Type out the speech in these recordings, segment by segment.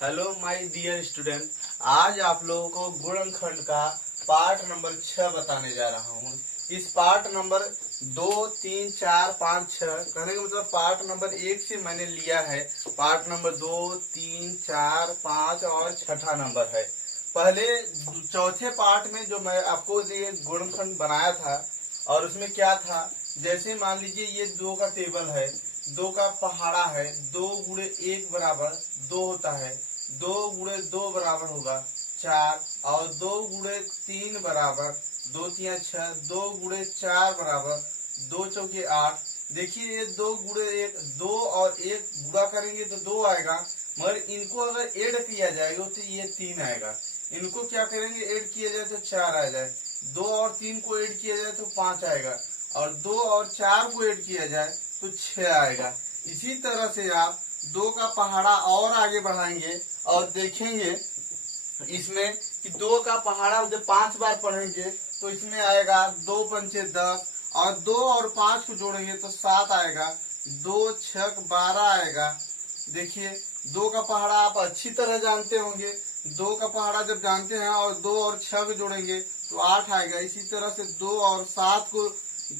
Hello my dear student. आज आप लोगों को गुणनखंड का पार्ट नंबर 6 बताने जा रहा हूँ। इस पार्ट नंबर 2, 3, 4, 5, 6 कहने का मतलब पार्ट नंबर 1 से मैंने लिया है। पार्ट नंबर 2, 3, 4, 5 और छठा नंबर है। पहले चौथे पार्ट में जो मैं आपको ये गुणनखंड बनाया था और उसमें क्या था, जैसे मान लीजिए ये 2 का टेबल है, 2 का पहाड़ा है, 2 गुणे 1 बराबर 2 होता है, 2 गुणे 2 बराबर होगा 4 और 2 गुणे 3 बराबर 2 3 6, 2 गुणे 4 बराबर 2 चौके 8। देखिए ये 2 गुणे 1, 2 और 1 गुणा करेंगे तो 2 आएगा, मगर इनको अगर ऐड किया जाएगा तो ये 3 आएगा। इनको क्या करेंगे, ऐड किया जाए तो 4 आ जाए, 2 और 3 को ऐड किया जाए तो 5 आएगा और 2 और 4 को ऐड किया जाए तो 6 आएगा। इसी तरह से आप 2 का पहाड़ा और आगे बढ़ाएंगे और देखेंगे इसमें कि 2 का पहाड़ा जब 5 बार पढ़ेंगे तो इसमें आएगा 2 पंचे 10 और 2 और 5 को जोड़ेंगे तो 7 आएगा, 2 छक 12 आएगा। देखिए 2 का पहाड़ा आप अच्छी तरह जानते होंगे, 2 का पहाड़ा जब जानते हैं और 2 और 6 को जोड़ेंगे तो 8 आएगा। इसी तरह से 2 और 7 को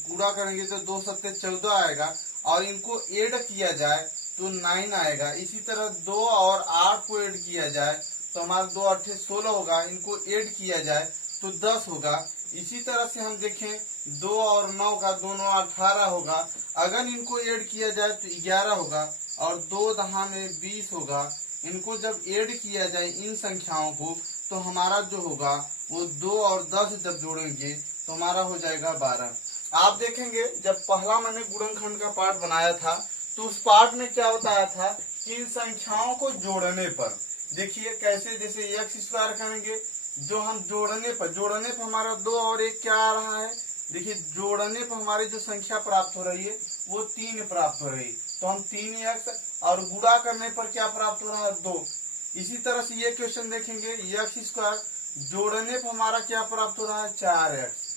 गुणा करेंगे तो 2 सत्ते 14 आएगा और इनको ऐड किया जाए तो 9 आएगा। इसी तरह 2 और 8 को ऐड किया जाए तो हमारा 2 8 16 होगा, इनको ऐड किया जाए तो 10 होगा। इसी तरह से हम देखें 2 और 9 का दोनों 18 होगा, अगर इनको ऐड किया जाए तो 11 होगा और 2 दहा में 20 होगा। इनको जब ऐड किया जाए इन संख्याओं को तो हमारा जो होगा वो 2 और 10 जब जोड़ेंगे तो हमारा हो जाएगा 12। आप देखेंगे जब पहला मैंने गुणनखंड का पार्ट बनाया था तो उस पार्ट में क्या बताया था कि इन संख्याओं को जोड़ने पर देखिए कैसे, जैसे एक्स स्क्वायर करेंगे, जो हम जोड़ने पर हमारा 2 और 1 क्या आ रहा है, देखिए जोड़ने पर हमारी जो संख्या प्राप्त हो रही है वो 3 प्राप्त हो रही है, तो हम 3x और गुणा करने पर क्या प्राप्त हो रहा है 2। इसी तरह से ये क्वेश्चन देखेंगे, एक्स स्क्वायर जोड़ने पर हमारा क्या प्राप्त हो रहा है 4x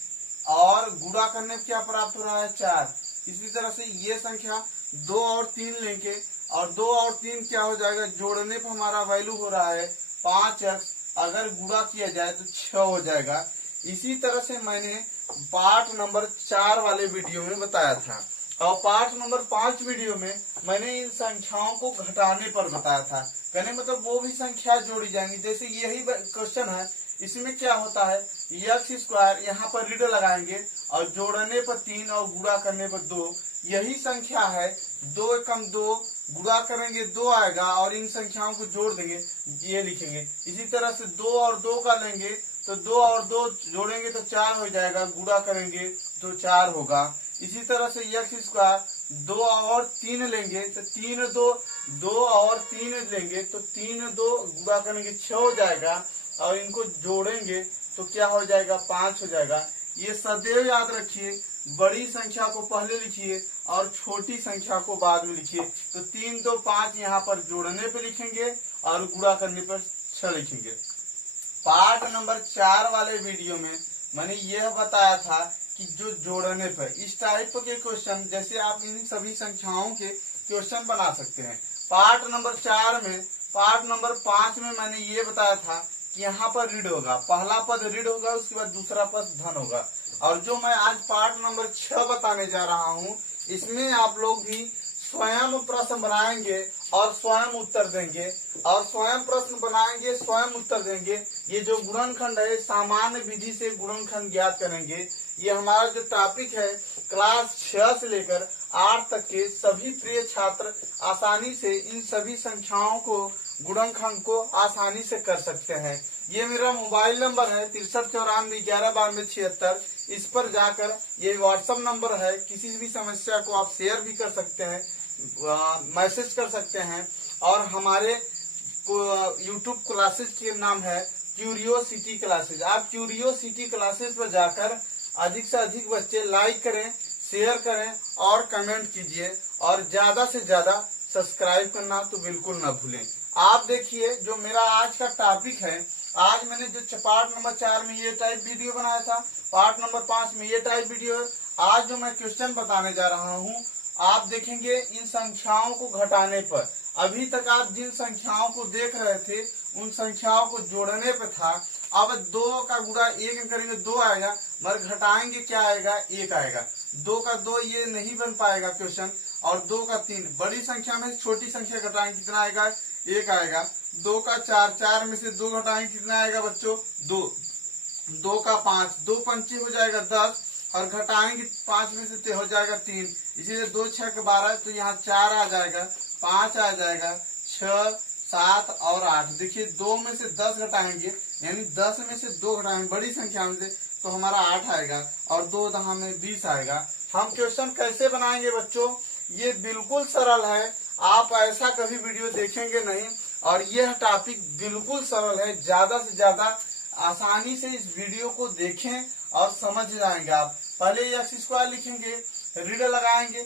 और गुणा करने पर क्या प्राप्त हो रहा है 4। इसी तरह से ये संख्या 2 और 3 लेंगे और 2 और 3 क्या हो जाएगा, जोड़ने पर हमारा वैल्यू हो रहा है 5x, अगर गुणा किया जाए तो 6 हो जाएगा। इसी तरह से मैंने पार्ट नंबर 4 वाले वीडियो में बताया था और पार्ट नंबर 5 वीडियो में मैंने इन संख्याओं को घटाने पर बताया था। कहने मतलब वो भी संख्या जोड़ी जाएंगी। जैसे यही क्वेश्चन है, इसमें क्या होता है एक्स स्क्वायर यहाँ पर रीड लगाएंगे और जोड़ने पर 3 और गुणा करने पर 2, यही संख्या है 2 एकम 2, गुणा करेंगे 2 आएगा और इन संख्याओं को जोड़ देंगे, ये लिखेंगे। इसी तरह से 2 और 2 का लेंगे तो 2 और 2 जोड़ेंगे तो 4 हो जाएगा, गुणा करेंगे तो 4 होगा। इसी तरह से एक्स स्क्वायर 2 और 3 लेंगे तो 3 2, 2 और 3 लेंगे तो 3 2 गुणा करेंगे 6 हो जाएगा और इनको जोड़ेंगे तो क्या हो जाएगा 5 हो जाएगा। ये सदैव याद रखिए, बड़ी संख्या को पहले लिखिए और छोटी संख्या को बाद में लिखिए। तो 3 2 5 यहाँ पर जोड़ने पे लिखेंगे और गुणा करने पर 6 लिखेंगे। पार्ट नंबर 4 वाले वीडियो में मैंने यह बताया था कि जो जोड़ने पर इस टाइप के क्वेश्चन, जैसे आप इन सभी संख्याओं के क्वेश्चन बना सकते हैं। पार्ट नंबर 4 में, पार्ट नंबर 5 में मैंने ये बताया था कि यहाँ पर ऋण होगा, पहला पद ऋण होगा, उसके बाद दूसरा पद धन होगा। और जो मैं आज पार्ट नंबर 6 बताने जा रहा हूँ, इसमें आप लोग भी स्वयं प्रश्न बनाएंगे और स्वयं उत्तर देंगे और स्वयं प्रश्न बनाएंगे स्वयं उत्तर देंगे। ये जो गुणनखंड है, सामान्य विधि से गुणनखंड ज्ञात करेंगे। ये हमारा जो टॉपिक है क्लास 6 से लेकर 8 तक के सभी प्रिय छात्र आसानी से इन सभी संख्याओं को, गुणनखंड को आसानी से कर सकते हैं। ये मेरा मोबाइल नंबर है 6394119276। इस पर जाकर, ये व्हाट्सएप नंबर है, किसी भी समस्या को आप शेयर भी कर सकते हैं, मैसेज कर सकते हैं। और हमारे यूट्यूब क्लासेज के नाम है क्यूरियोसिटी क्लासेज। आप क्यूरियोसिटी क्लासेज पर जाकर अधिक से अधिक बच्चे लाइक करें, शेयर करें और कमेंट कीजिए और ज्यादा से ज्यादा सब्सक्राइब करना तो बिल्कुल ना भूलें। आप देखिए जो मेरा आज का टॉपिक है, आज मैंने जो पार्ट नंबर 4 में ये टाइप वीडियो बनाया था, पार्ट नंबर 5 में ये टाइप वीडियो है। आज जो मैं क्वेश्चन बताने जा रहा हूँ, आप देखेंगे इन संख्याओं को घटाने पर अभी तक आप जिन संख्याओं को देख रहे थे उन संख्याओं को जोड़ने पे था। अब 2 का गुणा 1 करेंगे 2 आएगा, मगर घटाएंगे क्या आएगा 1 आएगा। 2 का 2 ये नहीं बन पाएगा क्वेश्चन, और 2 का 3 बड़ी संख्या में से छोटी संख्या घटाएंगे कितना आएगा 1 आएगा। 2 का 4, 4 में से 2 घटाएंगे कितना आएगा बच्चों 2। 2 का 5, 2 पंचे हो जाएगा 10, और घटाएंगे 5 में से हो जाएगा 3, इसीलिए 2 6 के 12, तो यहाँ 4 आ जाएगा, 5 आ जाएगा, 6 7 और 8। देखिए 2 में से 10 घटाएंगे, यानी 10 में से 2 घटाएंगे बड़ी संख्या में से, तो हमारा 8 आएगा, और 2 दहा में 20 आएगा। हम क्वेश्चन कैसे बनाएंगे बच्चों, ये बिल्कुल सरल है, आप ऐसा कभी वीडियो देखेंगे नहीं, और यह टॉपिक बिल्कुल सरल है। ज्यादा से ज्यादा आसानी से इस वीडियो को देखें और समझ जाएंगे आप। पहले x² लिखेंगे, ऋण लगाएंगे,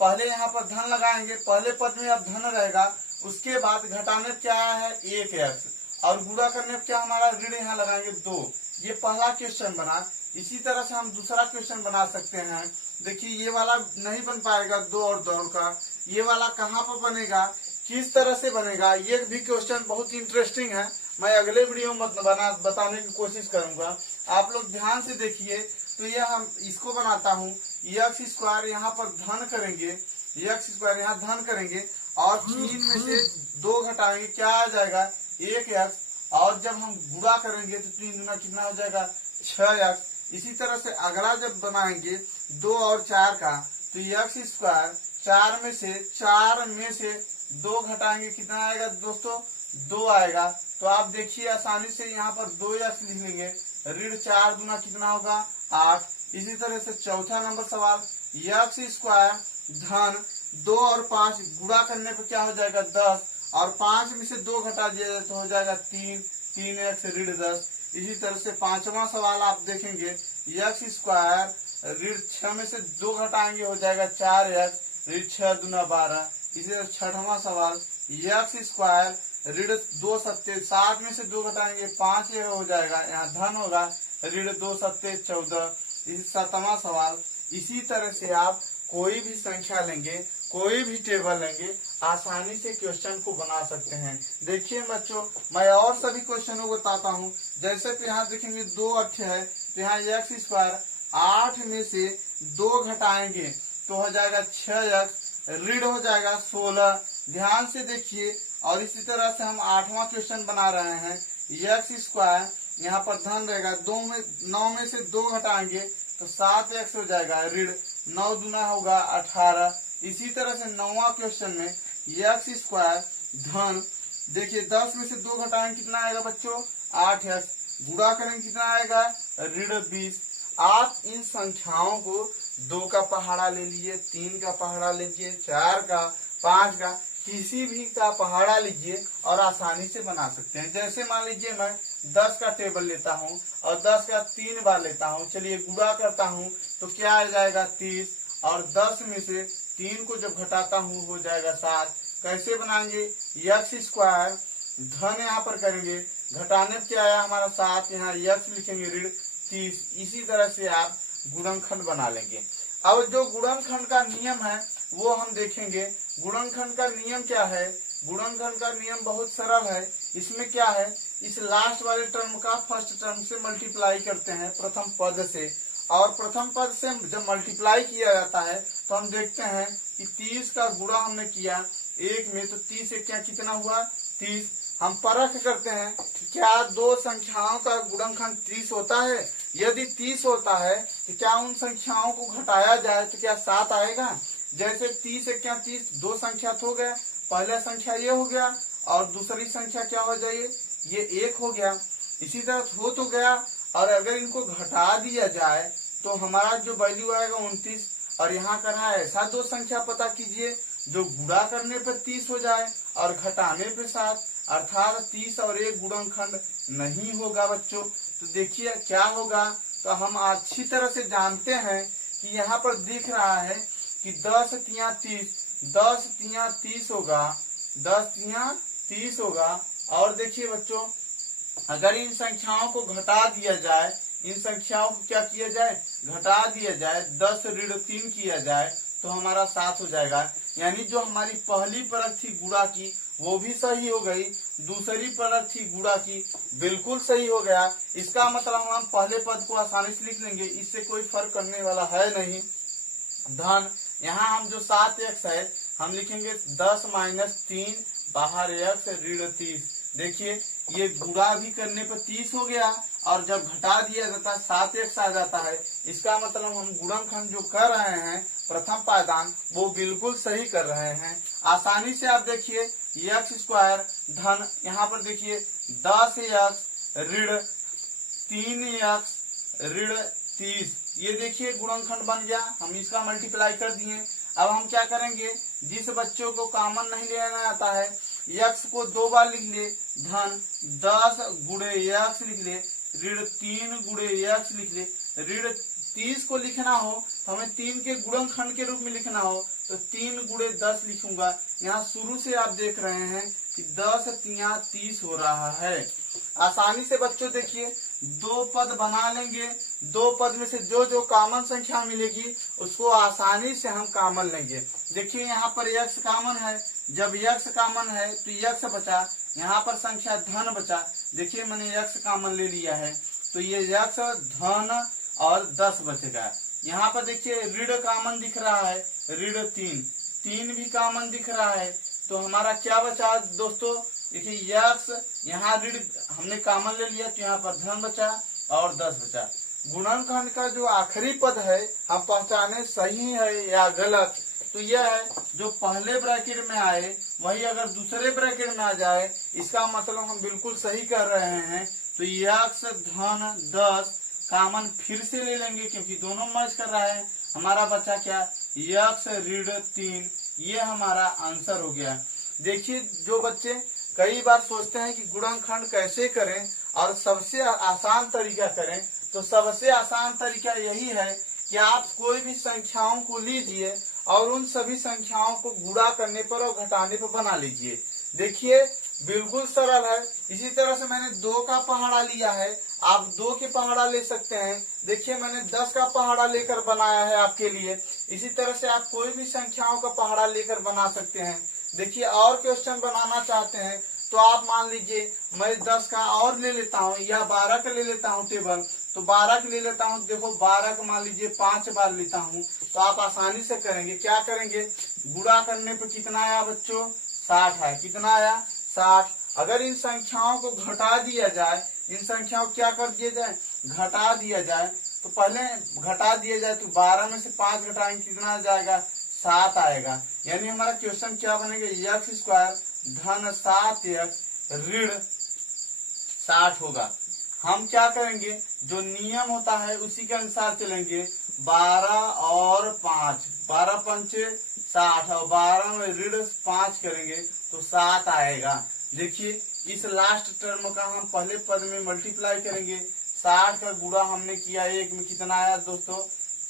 पहले यहाँ पर धन लगाएंगे, पहले पद में अब धन रहेगा, उसके बाद घटाने क्या है 1x, और गुणा करने क्या हमारा ऋण यहाँ लगाएंगे 2। ये पहला क्वेश्चन बना। इसी तरह से हम दूसरा क्वेश्चन बना सकते हैं। देखिए ये वाला नहीं बन पाएगा 2 और 2 का, ये वाला कहाँ पर बनेगा, किस तरह से बनेगा, ये भी क्वेश्चन बहुत इंटरेस्टिंग है। मैं अगले वीडियो में बताने की कोशिश करूंगा, आप लोग ध्यान से देखिए। तो ये हम इसको बनाता हूँ, x² यहाँ पर धन करेंगे, x² यहाँ धन करेंगे, और 3 में से 2 घटाएंगे क्या आ जाएगा 1x, और जब हम गुणा करेंगे तो 3 गुना कितना हो जाएगा 6x। इसी तरह से अगला जब बनाएंगे 2 और 4 का, तो x² 4 में से 2 घटाएंगे कितना आएगा दोस्तों 2 आएगा। तो आप देखिए आसानी से यहाँ पर 2x लिख लेंगे, ऋण 4 गुना कितना होगा 8। इसी तरह से चौथा नंबर सवाल, x² धन 2 और 5 गुणा करने पे क्या हो जाएगा 10, और 5 में से 2 घटा दिया जाए तो हो जाएगा 3x ऋण 10। इसी तरह से पांचवा सवाल आप देखेंगे, x² ऋण 6 में से 2 घटाएंगे हो जाएगा 4x, ऋण 6 दूना 12। इसी तरह छठवां सवाल, x² ऋण 2 सत्ते 7 में से 2 घटाएंगे 5 हो जाएगा, यहाँ धन होगा, ऋण 2 सत्ते 14। इसी सातवां सवाल। इसी तरह से आप कोई भी संख्या लेंगे, कोई भी टेबल लेंगे, आसानी से क्वेश्चन को बना सकते हैं। देखिए बच्चों, मैं और सभी क्वेश्चनों को बताता हूँ। जैसे कि यहाँ देखेंगे 2 8 है, तो यहाँ x² 8 में से 2 घटाएंगे तो हो जाएगा 6x, ऋण हो जाएगा 16। ध्यान से देखिए। और इसी तरह से हम 8वां क्वेश्चन बना रहे हैं, x² यहाँ पर धन रहेगा, 9 में से 2 घटाएंगे तो 7x हो जाएगा, ऋण 9 दूना होगा 18। इसी तरह से 9वां क्वेश्चन में x² धन, देखिए 10 में से 2 घटाएंगे कितना आएगा बच्चों 8x, गुणा करेंगे कितना आएगा ऋण 20। आप इन संख्याओं को 2 का पहाड़ा ले लीजिए, 3 का पहाड़ा लीजिए, 4 का, 5 का, किसी भी का पहाड़ा लीजिए और आसानी से बना सकते हैं। जैसे मान लीजिए मैं 10 का टेबल लेता हूँ और 10 का 3 बार लेता हूँ, चलिए गुणा करता हूँ तो क्या आ जाएगा 30, और 10 में से 3 को जब घटाता हूँ हो जाएगा 7। कैसे बनाएंगे, x² धन यहाँ पर करेंगे, घटाने क्या आया हमारा 7, यहाँ x लिखेंगे ऋण 30। इसी तरह से आप गुणनखंड बना लेंगे। अब जो गुणनखंड का नियम है वो हम देखेंगे। गुणनखंड का नियम क्या है, गुणनखंड का नियम बहुत सरल है। इसमें क्या है, इस लास्ट वाले टर्म का फर्स्ट टर्म से मल्टीप्लाई करते हैं प्रथम पद से, और प्रथम पद से जब मल्टीप्लाई किया जाता है तो हम देखते हैं कि 30 का गुणा हमने किया 1 में, तो 30 से क्या कितना हुआ 30। हम परख करते हैं कि क्या दो संख्याओं का गुणनखंड 30 होता है। यदि 30 होता है तो क्या उन संख्याओं को घटाया जाए तो क्या 7 आएगा। जैसे 30 से क्या 30 दो संख्या हो गया, पहला संख्या ये हो गया और दूसरी संख्या क्या हो जाए ये 1 हो गया। इसी तरह हो तो गया, और अगर इनको घटा दिया जाए तो हमारा जो वैल्यू आएगा 29। और यहाँ करना है ऐसा दो संख्या पता कीजिए जो गुणा करने पर 30 हो जाए और घटाने पे 7, अर्थात 30 और 1 गुणनखंड नहीं होगा बच्चों। तो देखिए क्या होगा, तो हम अच्छी तरह से जानते हैं कि यहाँ पर दिख रहा है कि 10 तिया 30, 10 तिया 30 होगा, 10 तिया 30 होगा। और देखिए बच्चों, अगर इन संख्याओं को घटा दिया जाए, इन संख्याओं को क्या किया जाए घटा दिया जाए, 10 ऋण 3 किया जाए तो हमारा 7 हो जाएगा। यानी जो हमारी पहली परत थी गुणा की वो भी सही हो गई, दूसरी परत थी गुणा की बिल्कुल सही हो गया। इसका मतलब हम पहले पद को आसानी से लिख लेंगे, इससे कोई फर्क करने वाला है नहीं। धन यहाँ हम जो 7x है हम लिखेंगे 10 - 3 बाहर x ऋण 30। देखिए ये गुणा भी करने पर 30 हो गया और जब घटा दिया जाता है 7x आ जाता है। इसका मतलब हम गुणनखंड जो कर रहे हैं प्रथम पायदान वो बिल्कुल सही कर रहे हैं। आसानी से आप देखिए x² धन यहाँ पर देखिए 10x ऋण 3x ऋण 30, ये देखिए गुणनखंड बन गया। हम इसका मल्टीप्लाई कर दिए। अब हम क्या करेंगे, जिस बच्चों को कॉमन नहीं लेना आता है x को 2 बार लिख ले, धन 10 गुणे x लिख ले, ऋण 3 गुणे x लिख ले। ऋण 30 को लिखना हो तो हमें 3 के गुणनखंड के रूप में लिखना हो तो 3 गुणे 10 लिखूंगा। यहाँ शुरू से आप देख रहे हैं कि 10 3 30 हो रहा है। आसानी से बच्चों देखिए 2 पद बना लेंगे, 2 पद में से जो जो कॉमन संख्या मिलेगी उसको आसानी से हम कॉमन लेंगे। देखिए यहाँ पर x कॉमन है, जब x कॉमन है तो x बचा, यहाँ पर संख्या धन बचा। देखिए मैंने x कॉमन ले लिया है तो ये x धन और 10 बचेगा। यहाँ पर देखिए ऋण कॉमन दिख रहा है, ऋण 3 भी कॉमन दिख रहा है तो हमारा क्या बचा दोस्तों, देखिए x यहाँ ऋण हमने कॉमन ले लिया तो यहाँ पर धन बचा और 10 बचा। गुणनखंड का जो आखिरी पद है हम पहचाने सही है या गलत, तो यह है जो पहले ब्रैकेट में आए वही अगर दूसरे ब्रैकेट में आ जाए इसका मतलब हम बिल्कुल सही कर रहे हैं। तो x धन 10 कॉमन फिर से ले लेंगे क्योंकि दोनों मर्ज कर रहा है। हमारा बचा क्या, x ऋण 3, ये हमारा आंसर हो गया। देखिए जो बच्चे कई बार सोचते हैं कि गुणनखंड कैसे करें और सबसे आसान तरीका करें, तो सबसे आसान तरीका यही है कि आप कोई भी संख्याओं को लीजिए और उन सभी संख्याओं को गुणा करने पर और घटाने पर बना लीजिए। देखिए बिल्कुल सरल है। इसी तरह से मैंने 2 का पहाड़ा लिया है, आप 2 के पहाड़ा ले सकते हैं। देखिए मैंने 10 का पहाड़ा लेकर बनाया है आपके लिए। इसी तरह से आप कोई भी संख्याओं का पहाड़ा लेकर बना सकते हैं। देखिए और क्वेश्चन बनाना चाहते हैं तो आप मान लीजिए मैं 10 का और ले लेता हूँ या 12 का ले लेता हूँ टेबल, तो 12 का ले लेता हूँ। देखो 12 का मान लीजिए 5 बार लेता हूँ तो आप आसानी से करेंगे। क्या करेंगे, गुणा करने पे कितना आया बच्चों, 60 है। कितना आया, 60। अगर इन संख्याओं को घटा दिया जाए, इन संख्याओं को क्या कर दिया जाए, घटा दिया जाए, तो पहले घटा दिया जाए तो 12 में से 5 घटाएंगे कितना आ जाएगा, 7 आएगा। यानी हमारा क्वेश्चन क्या बनेगा, x² धन 7x ऋण 60 होगा। हम क्या करेंगे, जो नियम होता है उसी के अनुसार चलेंगे। 12 और 5, 12 पंचे 60 और 12 में ऋण 5 करेंगे तो 7 आएगा। देखिए इस लास्ट टर्म का हम पहले पद में मल्टीप्लाई करेंगे। 60 का गुणा हमने किया, एक में कितना आया दोस्तों,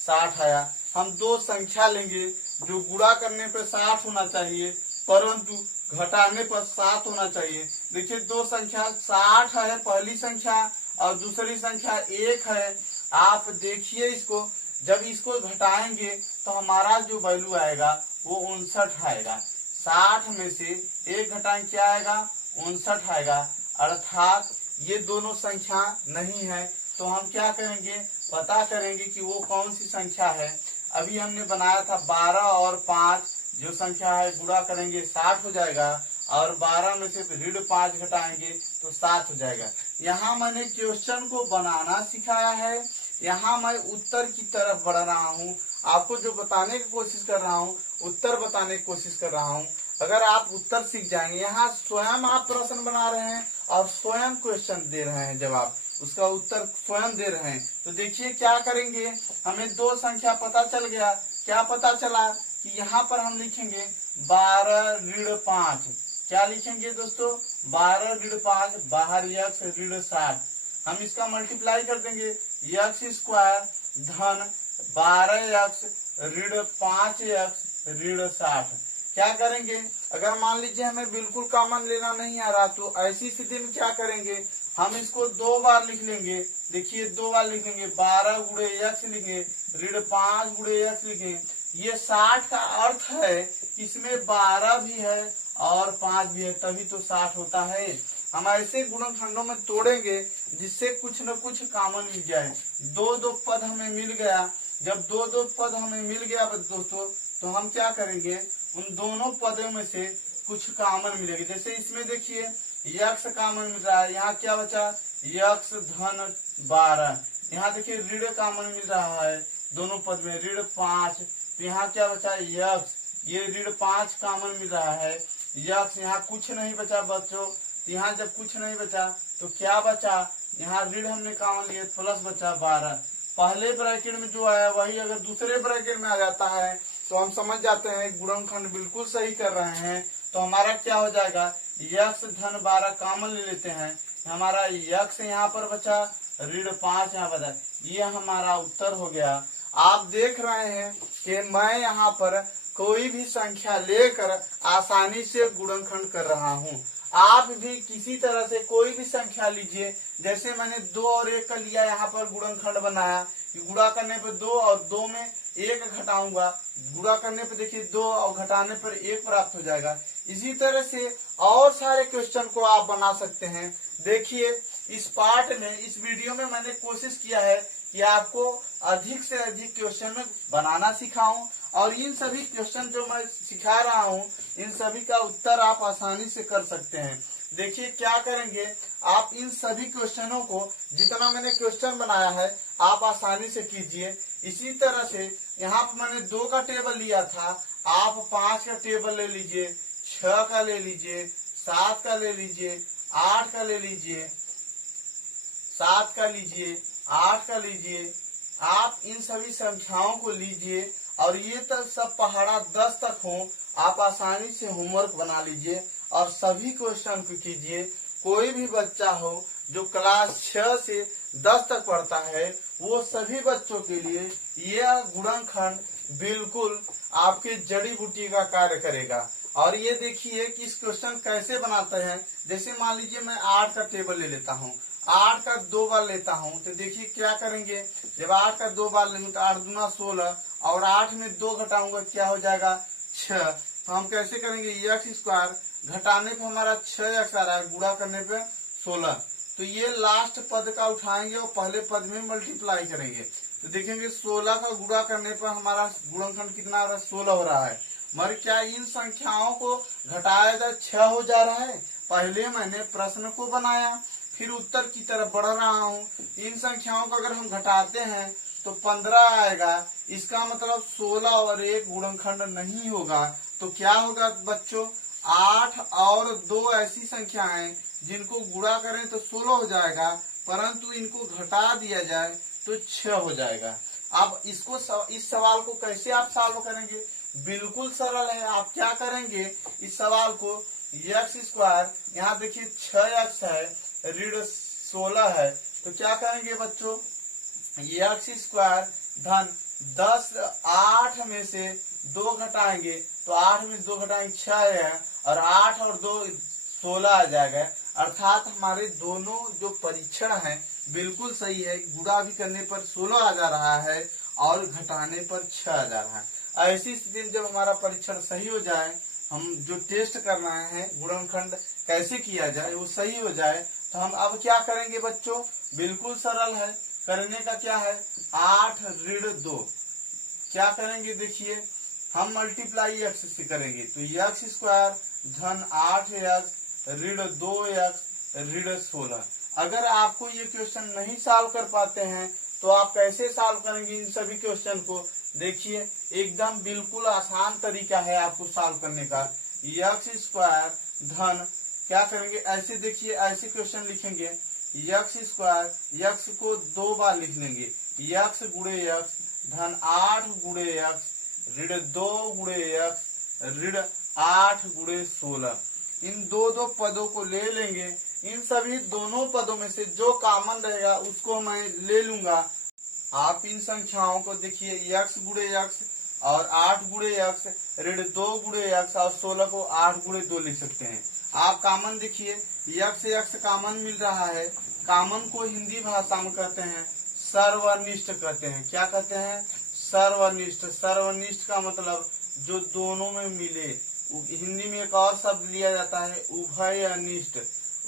60 आया। हम 2 संख्या लेंगे जो गुणा करने पर 60 होना चाहिए परंतु घटाने पर 7 होना चाहिए। देखिए 2 संख्या 60 है पहली संख्या और दूसरी संख्या 1 है। आप देखिए इसको, जब इसको घटाएंगे तो हमारा जो वैल्यू आएगा वो 59 आएगा। 60 में से 1 घटाएंगे क्या आएगा, 59 आएगा। अर्थात ये दोनों संख्या नहीं है। तो हम क्या करेंगे, पता करेंगे कि वो कौन सी संख्या है। अभी हमने बनाया था 12 और 5, जो संख्या है गुणा करेंगे 60 हो जाएगा और 12 में से ऋण 5 घटाएंगे तो 7 हो जाएगा। यहाँ मैंने क्वेश्चन को बनाना सिखाया है, यहाँ मैं उत्तर की तरफ बढ़ रहा हूँ। आपको जो बताने की कोशिश कर रहा हूँ उत्तर बताने की कोशिश कर रहा हूँ। अगर आप उत्तर सीख जाएंगे, यहाँ स्वयं आप प्रश्न बना रहे हैं और स्वयं क्वेश्चन दे रहे हैं, जवाब उसका उत्तर स्वयं दे रहे हैं। तो देखिए क्या करेंगे, हमें 2 संख्या पता चल गया। क्या पता चला कि यहाँ पर हम लिखेंगे 12 ऋण 5। क्या लिखेंगे दोस्तों, 12 ऋण 5 बाहर x ऋण 60। हम इसका मल्टीप्लाई कर देंगे, x² धन 12x ऋण 5x ऋण 60। क्या करेंगे, अगर मान लीजिए हमें बिल्कुल कॉमन लेना नहीं आ रहा तो ऐसी स्थिति में क्या करेंगे, हम इसको 2 बार लिख लेंगे। देखिए 2 बार लिखेंगे, 12 गुणे x लिखेंगे, ऋण 5 गुणे x लिखेंगे। ये 60 का अर्थ है किसमें 12 भी है और 5 भी है, तभी तो 60 होता है। हम ऐसे गुणनखंडों में तोड़ेंगे जिससे कुछ न कुछ कॉमन मिल जाए। दो दो पद हमें मिल गया, जब दो दो पद हमें मिल गया दोस्तों, तो हम क्या करेंगे, उन दोनों पदों में से कुछ कॉमन मिलेगी। जैसे इसमें देखिए यक्स कॉमन मिल रहा है, यहाँ क्या बचा, यक्स धन 12। यहाँ देखिए ऋण कॉमन मिल रहा है दोनों पद में, ऋण 5। तो यहाँ क्या बचा, यक्स, ये ऋण 5 कॉमन मिल रहा है, यक्स। यहाँ कुछ नहीं बचा बच्चों, यहाँ जब कुछ नहीं बचा तो क्या बचा, यहाँ ऋण हमने कॉमन लिए, प्लस बचा 12। पहले ब्रैकेट में जो आया वही अगर दूसरे ब्रैकेट में आ जाता है तो हम समझ जाते हैं गुणनखंड बिल्कुल सही कर रहे हैं। तो हमारा क्या हो जाएगा, यक्स धन 12 कॉमन ले लेते हैं, हमारा यक्स यहाँ पर बचा, ऋण 5 यहाँ बचा। ये हमारा उत्तर हो गया। आप देख रहे हैं कि मैं यहाँ पर कोई भी संख्या लेकर आसानी से गुणनखंड कर रहा हूँ। आप भी किसी तरह से कोई भी संख्या लीजिए, जैसे मैंने 2 और 1 का लिया, यहाँ पर गुणनखंड बनाया, गुणा करने पर 2 और 2 में 1 घटाऊंगा, गुणा करने पर देखिए 2 और घटाने पर 1 प्राप्त हो जाएगा। इसी तरह से और सारे क्वेश्चन को आप बना सकते हैं। देखिए इस पार्ट में, इस वीडियो में मैंने कोशिश किया है कि आपको अधिक से अधिक क्वेश्चन बनाना सिखाऊं, और इन सभी क्वेश्चन जो मैं सिखा रहा हूं, इन सभी का उत्तर आप आसानी से कर सकते हैं। देखिए क्या करेंगे, आप इन सभी क्वेश्चनों को, जितना मैंने क्वेश्चन बनाया है, आप आसानी से कीजिए। इसी तरह से यहाँ पर मैंने 2 का टेबल लिया था, आप 5 का टेबल ले लीजिए, 6 का ले लीजिए, 7 का ले लीजिए, 8 का ले लीजिए, 7 का लीजिए, 8 का लीजिए। आप इन सभी संख्याओं को लीजिए और ये तक सब पहाड़ा 10 तक हो, आप आसानी से होमवर्क बना लीजिए और सभी क्वेश्चन को कीजिए। कोई भी बच्चा हो जो क्लास 6 से 10 तक पढ़ता है, वो सभी बच्चों के लिए यह गुणनखंड बिल्कुल आपके जड़ी बूटी का कार्य करेगा। और ये देखिए कि इस क्वेश्चन कैसे बनाते हैं। जैसे मान लीजिए मैं 8 का टेबल ले लेता हूँ, 8 का 2 बार लेता हूँ, तो देखिए क्या करेंगे, जब 8 का 2 बार लेंगे तो 8 दूना 16 और 8 में 2 घटाऊंगा, क्या हो जाएगा 6। तो हम कैसे करेंगे, एक्स स्क्वायर घटाने पे हमारा 6x आ रहा है, गुणा करने पे 16। तो ये लास्ट पद का उठाएंगे और पहले पद में मल्टीप्लाई करेंगे, तो देखेंगे 16 का गुणा करने पर हमारा गुणनखंड कितना आ रहा है, 16 हो रहा है। मगर क्या इन संख्याओं को घटाया जाए 6 हो जा रहा है। पहले मैंने प्रश्न को बनाया, फिर उत्तर की तरफ बढ़ रहा हूँ। इन संख्याओं को अगर हम घटाते हैं तो 15 आएगा, इसका मतलब 16 और 1 गुणनखंड नहीं होगा। तो क्या होगा बच्चों, 8 और 2 ऐसी संख्याएं जिनको गुणा करें तो 16 हो जाएगा, परंतु इनको घटा दिया जाए तो 6 हो जाएगा। अब इसको इस सवाल को कैसे आप सॉल्व करेंगे, बिल्कुल सरल है। आप क्या करेंगे, इस सवाल को एक्स स्क्वायर, यहाँ देखिए 6x है, ऋण 16 है, तो क्या करेंगे बच्चों, एक्स स्क्वायर धन 10, 8 में से 2 घटाएंगे तो 8 में 2 घटाएंगे 6 है, और 8 और 2 16 आ जाएगा। अर्थात हमारे दोनों जो परीक्षण है बिल्कुल सही है, गुणा भी करने पर 16 आ जा रहा है और घटाने पर 6 आ जा रहा है। ऐसी स्थिति में जब हमारा परीक्षण सही हो जाए, हम जो टेस्ट कर रहे हैं गुणनखंड कैसे किया जाए वो सही हो जाए, तो हम अब क्या करेंगे बच्चों, बिल्कुल सरल है। करने का क्या है, 8 ऋण 2 क्या करेंगे, देखिए हम मल्टीप्लाई x से करेंगे, तो एक्स स्क्वायर धन 8x ऋण 2x ऋण 16। अगर आपको ये क्वेश्चन नहीं सॉल्व कर पाते हैं तो आप कैसे सॉल्व करेंगे इन सभी क्वेश्चन को, देखिए एकदम बिल्कुल आसान तरीका है आपको सॉल्व करने का। एक्स स्क्वायर धन क्या करेंगे, ऐसे देखिए ऐसे क्वेश्चन लिखेंगे, एक्स स्क्वायर, एक्स को 2 बार लिख लेंगे, एक्स गुणे एक्स धन 8 गुणे एक्स ऋण 2 गुणे एक्स ऋण 8 गुणे 16। इन दो पदों को ले लेंगे, इन सभी दोनों पदों में से जो कॉमन रहेगा उसको मैं ले लूंगा। आप इन संख्याओं को देखिए, x गुणे एक्स और 8 गुणे एक्स ऋण 2 गुणे एक्स और 16 को 8 गुणे 2 लिख सकते हैं। आप कॉमन देखिए, x कॉमन मिल रहा है, कॉमन को हिंदी भाषा में कहते हैं सर्वनिष्ठ कहते हैं। क्या कहते हैं, सर्वनिष्ठ। सर्वनिष्ठ का मतलब जो दोनों में मिले। हिंदी में एक और शब्द लिया जाता है उभयनिष्ठ।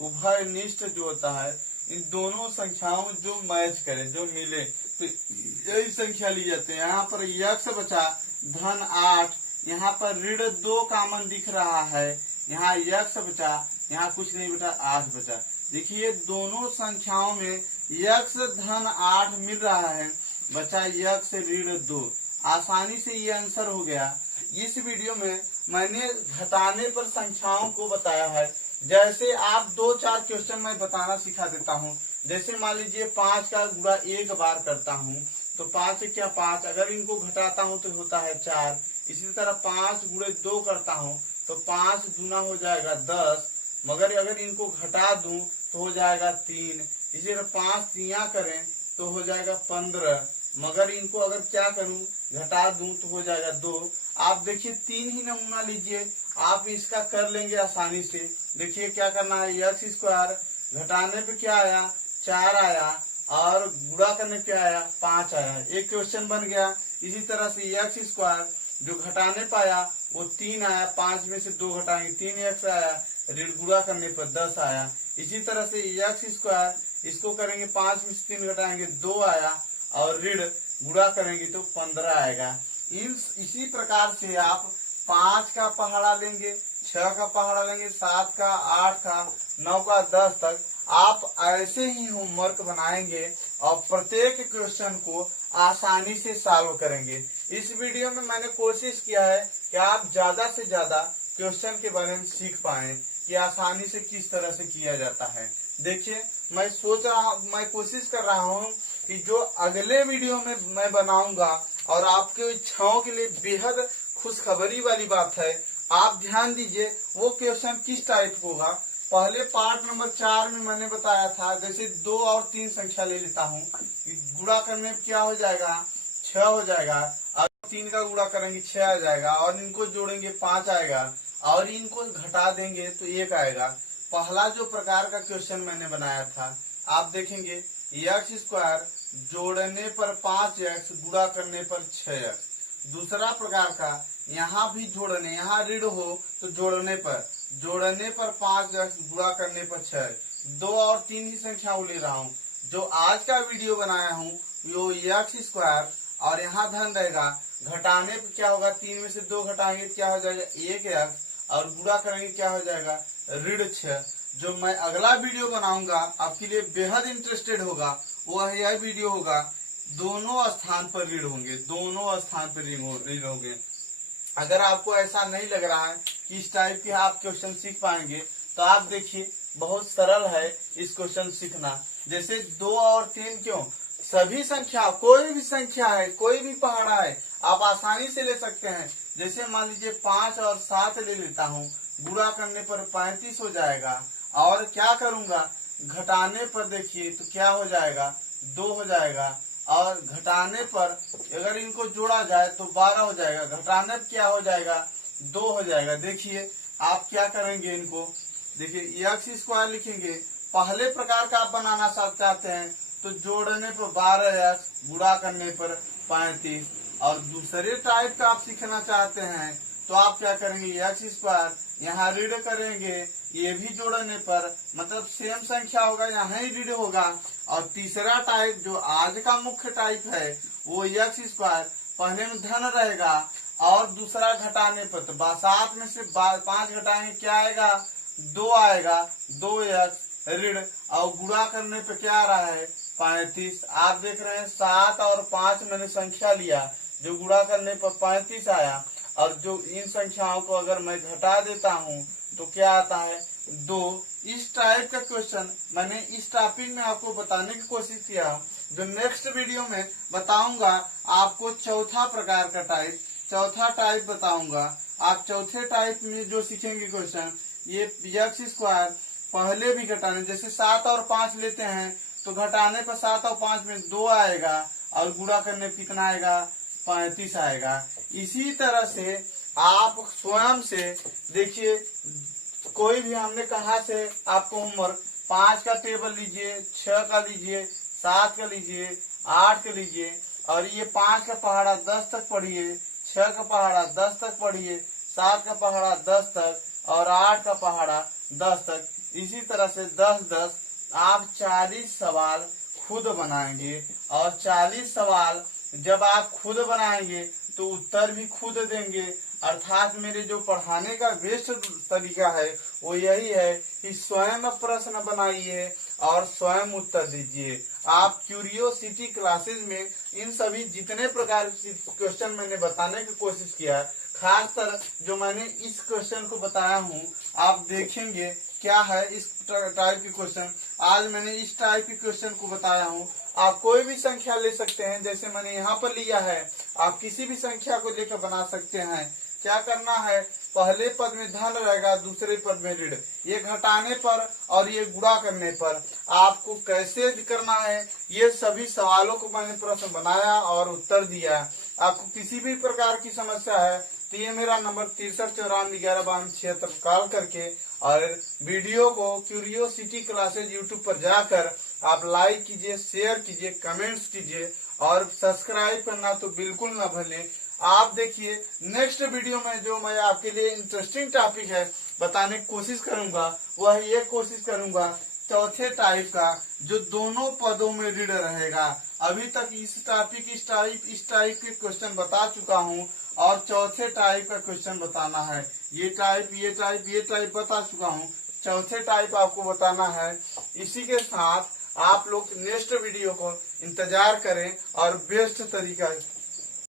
उभयनिष्ठ जो होता है इन दोनों संख्याओं जो मैच करे, जो मिले, तो यही संख्या ली जाती है। यहाँ पर यक्ष बचा धन 8, यहाँ पर ऋण 2 कॉमन दिख रहा है, यहाँ यक्ष बचा, यहाँ कुछ नहीं बेटा 8 बचा। देखिए दोनों संख्याओं में यक्ष धन 8 मिल रहा है, बचा यक्ष ऋण 2। आसानी से ये आंसर हो गया। इस वीडियो में मैंने घटाने पर संख्याओं को बताया है। जैसे आप 2-4 क्वेश्चन मैं बताना सिखा देता हूँ। जैसे मान लीजिए 5 का गुणा एक बार करता हूँ तो 5 से क्या 5, अगर इनको घटाता हूँ तो होता है 4। इसी तरह 5 गुणे 2 करता हूँ तो 5 दूना हो जाएगा 10, मगर अगर इनको घटा दूं तो हो जाएगा 3। इसी तरह 5 तिया करें तो हो जाएगा 15, मगर इनको अगर क्या करूं घटा दूं तो हो जाएगा 2। आप देखिए 3 ही नमूना लीजिए, आप इसका कर लेंगे आसानी से। देखिए क्या करना है, यक्स स्क्वायर घटाने पे क्या आया 4 आया और गुणा करने पे आया 5 आया, एक क्वेश्चन बन गया। इसी तरह से यक्स स्क्वायर जो घटाने पाया वो 3 आया, 5 में से 2 घटाएंगे 3 यक्स आया, ऋण गुणा करने पर 10 आया। इसी तरह से यक्स स्क्वायर इसको करेंगे 5 में से 3 घटाएंगे 2 आया और ऋण गुणा करेंगे तो 15 आएगा। इसी प्रकार से आप 5 का पहाड़ा लेंगे, 6 का पहाड़ा लेंगे, 7 का, 8 का, 9 का, 10 तक आप ऐसे ही होमवर्क बनाएंगे और प्रत्येक क्वेश्चन को आसानी से सॉल्व करेंगे। इस वीडियो में मैंने कोशिश किया है कि आप ज्यादा से ज्यादा क्वेश्चन के बारे में सीख पाएं कि आसानी से किस तरह से किया जाता है। देखिए मैं कोशिश कर रहा हूँ कि जो अगले वीडियो में मैं बनाऊंगा और आपके इच्छाओं के लिए बेहद खुशखबरी वाली बात है, आप ध्यान दीजिए वो क्वेश्चन किस टाइप होगा। पहले पार्ट नंबर 4 में मैंने बताया था, जैसे 2 और 3 संख्या ले लेता हूँ, गुणा करने पे क्या हो जाएगा 6 हो जाएगा, और 3 का गुणा करेंगे 6 आ जाएगा, और इनको जोड़ेंगे 5 आएगा, और इनको घटा देंगे तो 1 आएगा। पहला जो प्रकार का क्वेश्चन मैंने बनाया था आप देखेंगे यक्स स्क्वायर जोड़ने पर 5x गुणा करने पर 6x। दूसरा प्रकार का यहाँ भी जोड़ने, यहाँ ऋण हो तो जोड़ने पर 5x गुणा करने पर 6। 2 और 3 ही संख्या ले रहा हूँ। जो आज का वीडियो बनाया हूँ वो यक्स स्क्वायर और यहाँ धन रहेगा, घटाने पर क्या होगा 3 में से 2 घटाएंगे क्या हो जाएगा 1x, और गुणा करेंगे क्या हो जाएगा ऋण 6। जो मैं अगला वीडियो बनाऊंगा आपके लिए बेहद इंटरेस्टेड होगा, वह यह वीडियो होगा दोनों स्थान पर ऋण होंगे, दोनों स्थान पर ऋण होंगे। अगर आपको ऐसा नहीं लग रहा है कि इस टाइप के आप क्वेश्चन सीख पाएंगे तो आप देखिए बहुत सरल है इस क्वेश्चन सीखना। जैसे 2 और 3 क्यों, सभी संख्या, कोई भी संख्या है, कोई भी पहाड़ा है, आप आसानी से ले सकते हैं। जैसे मान लीजिए 5 और 7 ले लेता हूँ, गुणा करने पर 35 हो जाएगा, और क्या करूंगा घटाने पर देखिए तो क्या हो जाएगा 2 हो जाएगा, और घटाने पर अगर इनको जोड़ा जाए तो 12 हो जाएगा, घटाने पर क्या हो जाएगा 2 हो जाएगा। देखिए आप क्या करेंगे, इनको देखिए यक्स स्क्वायर लिखेंगे। पहले प्रकार का आप बनाना चाहते हैं तो जोड़ने पर 12x गुणा करने पर 35, और दूसरे टाइप का आप सीखना चाहते हैं तो आप क्या करेंगे यक्स स्क्वायर यहाँ ऋण करेंगे, ये भी जोड़ने पर मतलब सेम संख्या होगा, यहाँ ही ऋण होगा। और तीसरा टाइप जो आज का मुख्य टाइप है वो यक्स स्क्वायर, पहले में धन रहेगा और दूसरा घटाने पर, तो 7 में से 5 घटाएंगे क्या आएगा 2 आएगा, 2x ऋण, और गुणा करने पे क्या आ रहा है 35। आप देख रहे हैं 7 और 5 मैंने संख्या लिया, जो गुणा करने पर 35 आया, और जो इन संख्याओं को अगर मैं घटा देता हूँ तो क्या आता है 2। इस टाइप का क्वेश्चन मैंने इस टॉपिक में आपको बताने की कोशिश किया। जो नेक्स्ट वीडियो में बताऊंगा आपको चौथा प्रकार का टाइप, चौथा टाइप बताऊंगा। आप चौथे टाइप में जो सीखेंगे क्वेश्चन, ये यक्स स्क्वायर पहले भी घटाने, जैसे 7 और 5 लेते हैं तो घटाने पर 7 और 5 में 2 आएगा, और गुणा करने पर कितना आएगा 35 आएगा। इसी तरह से आप स्वयं से देखिए, कोई भी हमने कहा से आपको होमवर्क 5 का टेबल लीजिए, 6 का लीजिए, 7 का लीजिए, 8 का लीजिए, और ये 5 का पहाड़ा 10 तक पढ़िए, 6 का पहाड़ा 10 तक पढ़िए, 7 का पहाड़ा 10 तक और 8 का पहाड़ा 10 तक। इसी तरह से 10-10 आप 40 सवाल खुद बनाएंगे और 40 सवाल जब आप खुद बनाएंगे तो उत्तर भी खुद देंगे। अर्थात मेरे जो पढ़ाने का बेस्ट तरीका है वो यही है कि स्वयं प्रश्न बनाइए और स्वयं उत्तर दीजिए। आप क्यूरियोसिटी क्लासेस में इन सभी जितने प्रकार के क्वेश्चन मैंने बताने की कोशिश किया है, खासकर जो मैंने इस क्वेश्चन को बताया हूँ, आप देखेंगे क्या है इस टाइप के क्वेश्चन। आज मैंने इस टाइप के क्वेश्चन को बताया हूँ। आप कोई भी संख्या ले सकते हैं, जैसे मैंने यहाँ पर लिया है, आप किसी भी संख्या को लेकर बना सकते हैं। क्या करना है, पहले पद में धन रहेगा, दूसरे पद में ऋण। ये घटाने पर और ये गुणा करने पर आपको कैसे करना है, ये सभी सवालों को मैंने प्रश्न बनाया और उत्तर दिया। आपको किसी भी प्रकार की समस्या है तो ये मेरा नंबर 6394119276 कॉल करके और वीडियो को क्यूरियोसिटी क्लासेज यूट्यूब पर जाकर आप लाइक कीजिए, शेयर कीजिए, कमेंट्स कीजिए और सब्सक्राइब करना तो बिल्कुल ना भूलें। आप देखिए नेक्स्ट वीडियो में जो मैं आपके लिए इंटरेस्टिंग टॉपिक है बताने की कोशिश करूंगा, वह ये कोशिश करूंगा चौथे टाइप का जो दोनों पदों में ऋण रहेगा। अभी तक इस टाइप के क्वेश्चन बता चुका हूं और चौथे टाइप का क्वेश्चन बताना है। ये टाइप बता चुका हूं, चौथे टाइप आपको बताना है। इसी के साथ आप लोग नेक्स्ट वीडियो को इंतजार करें और बेस्ट तरीका